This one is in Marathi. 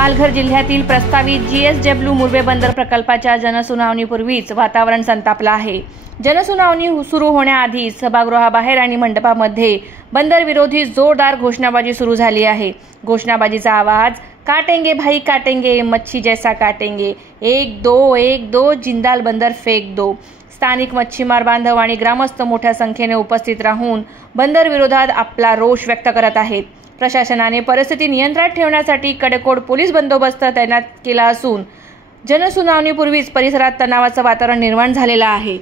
पालघर जिल्ह्यातील प्रस्तावित जीएसडब्ल्यू मुर्बे बंदर प्रकल्पाच्या जनसुनावणीपूर्वीच वातावरण संतापलं आहे। जनसुनावणी सुरू होण्याआधी सभागृहाबाहेर आणि मंडपामध्ये बंदर विरोधी जोरदार घोषणाबाजी सुरू झाली आहे। घोषणाबाजीचा आवाज काटेंगे भाई काटेंगे, मच्छी जैसा काटेंगे, 1-2-1-2 जिंदाल बंदर फेक दो। स्थानिक मच्छीमार बांधव आणि ग्रामस्थ मोठ्या संख्येने उपस्थित राहून बंदर विरोधात आपला रोष व्यक्त करत आहेत। प्रशासनाने परिस्थिती नियंत्रणात ठेवण्यासाठी कडेकोट पोलीस बंदोबस्त तैनात केला असून जनसुनावणीपूर्वीच परिसरात तणावाचं वातावरण निर्माण झालेलं आहे।